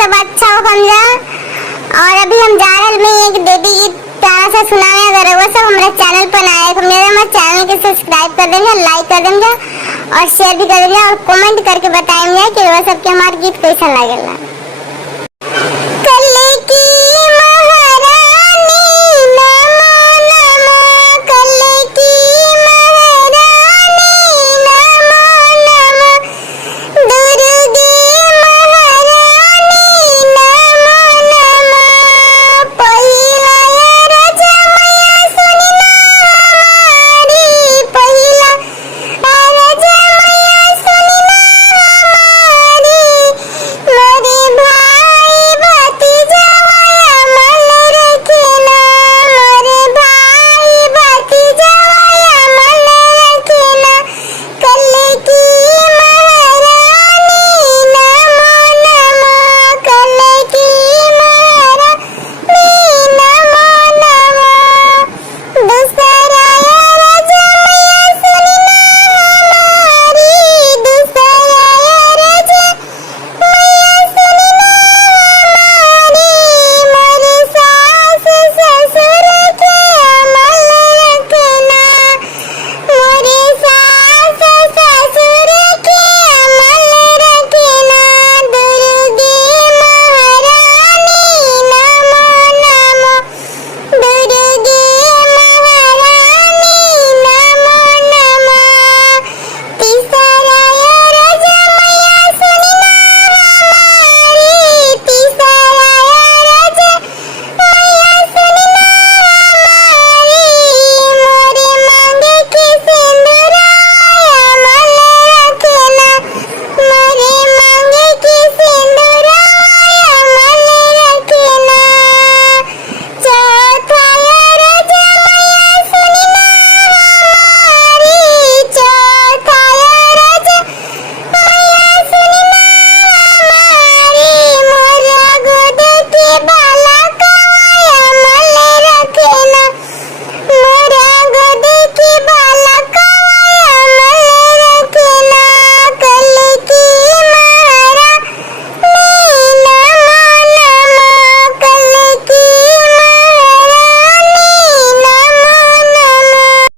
सब अच्छा हो समझा। और अभी हम जा रहे में एक देवी गीत प्यारा सा सुनाए, अगर वो सब हमारे चैनल पर आए तो मेरे हमारे चैनल के सब्सक्राइब कर देंगे, लाइक कर देंगे और शेयर भी कर देंगे और कमेंट करके बताएंगे कि वो सब के हमारे गीत कैसा लगेगा।